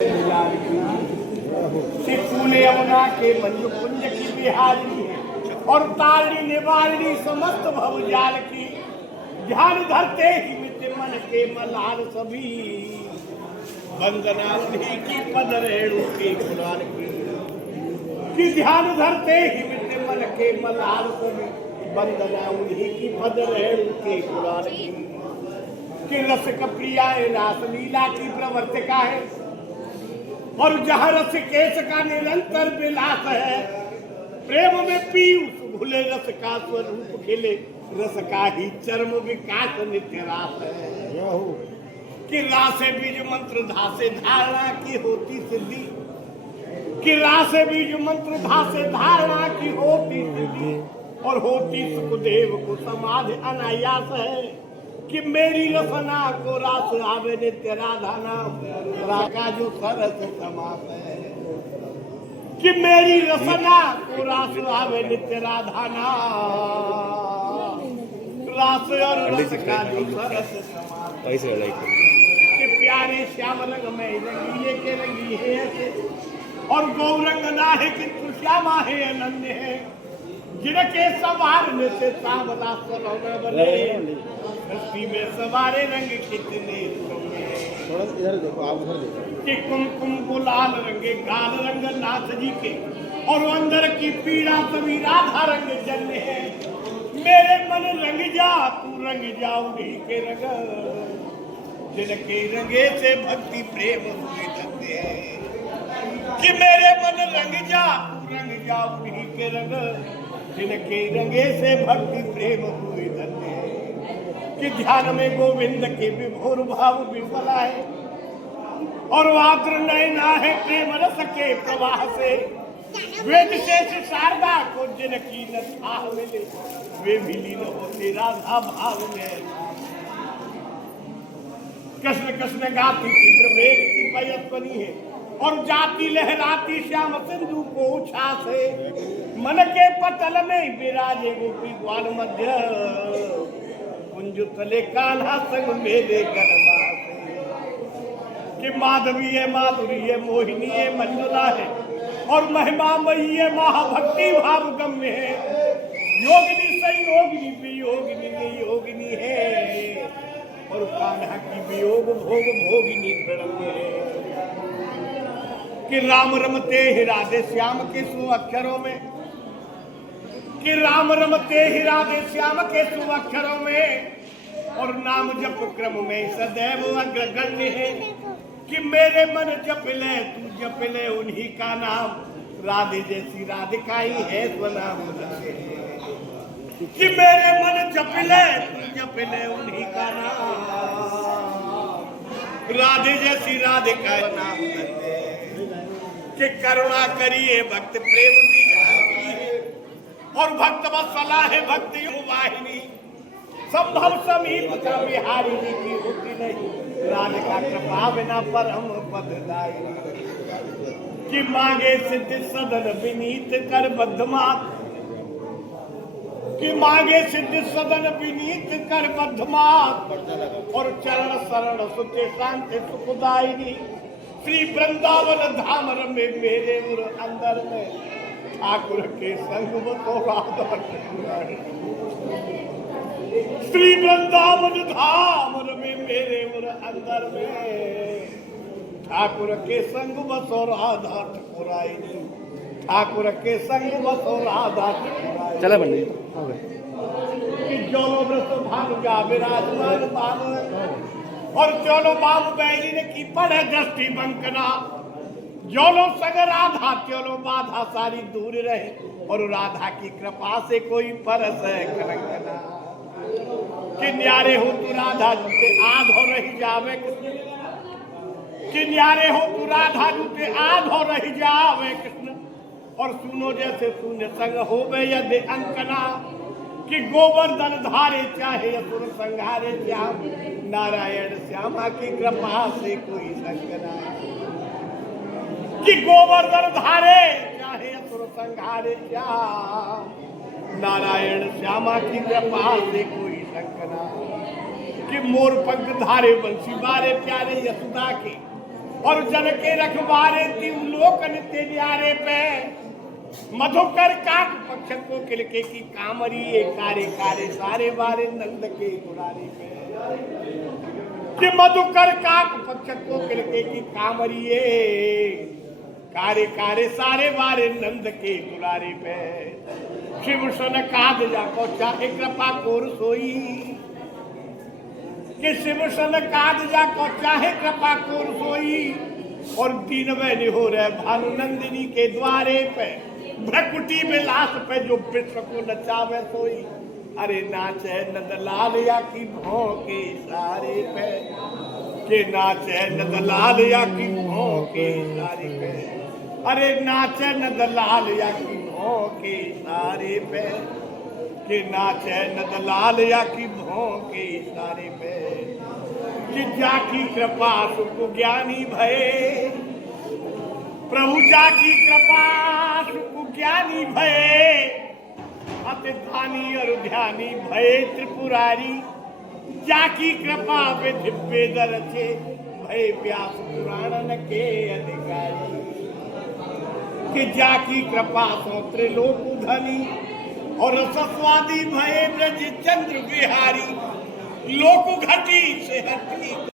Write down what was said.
फूले यमुना के मंजू कुंज की बिहारी और तारणी निवारणी समस्त भवजाल की ध्यान धरते ही मित्र मन के मलाल सभी वंदना उन्हीं की पद रेणु के गुलाल की ध्यान धरते ही मित्र मन के मलाल सभी वंदना उन्हीं की पद रेणु के गुलाल की रसिक प्रिया रास लीला की प्रवर्तिका है और जहाँ रस केश का निरंतर विलास है। प्रेम में पीयूष भूले रस का स्वरूप खिले रस का ही चर्म विकास नित्य रास है। कि रासे बीज मंत्र धासे धारणा की होती सिद्धि कि रासे बीज मंत्र धासे धारणा की होती सिद्धि और होती सुखदेव को समाधि अनायास है। कि मेरी रसना को रास आवे नित्य राधाना राका जो सरस समास है। कि मेरी रसना को रास आवे नित्य राधाना रास और रस का जो सरस समास है। कि प्यारे श्याम रंग में रंगीए के रंगी है और गौरंग ना है किंतु श्यामा है अनन्य है। जिनके सवारने से सांवला सलौना बने सृष्टि में सवारे रंग कितने थोड़ा इधर देखो, आप उधर देखो। कि कुमकुम गुलाल रंगे गाल रंग नाथ जी के और अंदर की पीड़ा सभी राधा रंग जन्य है। मेरे मन रंग जा तू रंग जा उन्हीं के रंग जिनके रंगे से भक्ति प्रेम हुए धन्य है। कि मेरे मन रंग जा तू रंग जा उन्हीं के रंग जिनके रंगे से भक्ति प्रेम हुए धन्य है। कि ध्यान में गोविंद के विभोर भाव विफला है और वाद्र नयना है प्रेम रस के प्रवाह से। वेद शेष शारदा को जिनकी न था मिले वे भी लीन होते राधा भाव में। कृष्ण कृष्ण गाती तीव्र वेग की पयस्वनी है और जाती लहराती श्याम सिंधु को उछास है। मन के पतल में विराजे गोपी ग्वाल मध्य कुंज तले कान्हा संग मेरे गरबास है। कि माधवी है माधुरी है मोहिनी है मंजुला है और महिमा मई है महाभक्ति भाव गम्य है। योगिनी संयोगिनी वियोगिनी नियोगिनी है और कान्हा की वियोग भोग भोगिनी प्रणम्य है। कि राम रमते ही राधे श्याम के सु अक्षरों में कि राम रमते ही राधे श्याम के सु अक्षरों में और नाम जप क्रम में सदैव अग्रगण्य है। कि मेरे मन जप ले तू जप ले उन्हीं का नाम राधे जैसी राधिका ही है स्वनाम है। कि मेरे मन जप ले तू जप ले उन्हीं का नाम राधे जैसी राधिका है नाम है। कि करुणा करिए भक्त प्रेम भी और भक्त वत्सला है भक्ति वाहिनी संभव समीप का बिहारी जी की होती नहीं राधिका कृपा बिना परम पददायिनी। कि मांगे सिद्ध सदन विनीत कर बद्धमात कि मांगे सिद्ध सदन विनीत कर बद्धमात और चरण शरण सुते शांति सुखदायिनी। श्री वृंदावन धाम रमे मेरे उर अंदर में ठाकुर के संग तो राधा श्री वृंदावन धाम रमे मेरे उर अंदर में ठाकुर के संग बसो राधा ठकुराई ठाकुर के संग बसो राधा ठकुराई। चला पंडित जोलो व्रत भानु जा विराजमान बाबू और चोलो बाबू बैरी ने की पढ़े दृष्टि बंकना जोलो सग राधा त्योलो बाधा सारी दूर रहे और राधा की कृपा से कोई परस है कलंकना। कि न्यारे हो तू राधा जूते आध हो रही जावे कृष्ण कि न्यारे हो तू राधा जूते आध हो रही जावे कृष्ण और सुनो जैसे शून्य संग हो गए यदि अंकना। कि गोवर्धन धारे चाहे असुर संहारे श्याम नारायण श्यामा की कृपा से कोई संकना। कि गोवर्धन धारे चाहे असुर संहारे श्याम नारायण श्यामा की कृपा से कोई संकना। कि मोर पंख धारे बंसी बारे प्यारे यशोदा के और जन के रखवारे तीव लोकन ते न्यारे पे मधुकर काक पक्ष को किलके की कामरी ये कारे कारे सारे बारे नंद के दुलारे पे कि मधुकर काक पक्ष को किलके की कामरी ये कारे कारे सारे बारे नंद के दुलारे पे शिव सन काद जाको चाहे कृपा कोर सोई कि शिव सन काद जाको चाहे कृपा कोर सोई और दीन में हो रहे भानु नंदिनी के द्वारे पे भ्रकुटी विलास पे जो विश्व को नचावे सोई अरे नाचे नंदलाल या की भों के सारे पे के नाचे नंदलाल या की भों के सारे पे अरे नाचे नंदलाल या की भों के सारे पे के नाचे नंदलाल या की भों के सारे पे कि जाकी कृपा सुख ज्ञानी भये प्रभु जाकी कृपा सुख ज्ञानी भये अति धानी और ध्यानी भये त्रिपुरारी जाकी कृपा पे दिव्य दरचे भय व्यास पुराणन के अधिकारी कि जाकी कृपा सो त्रिलोक धनी और सस्वादी भये ब्रज चंद्र बिहारी लोक घटी से हटी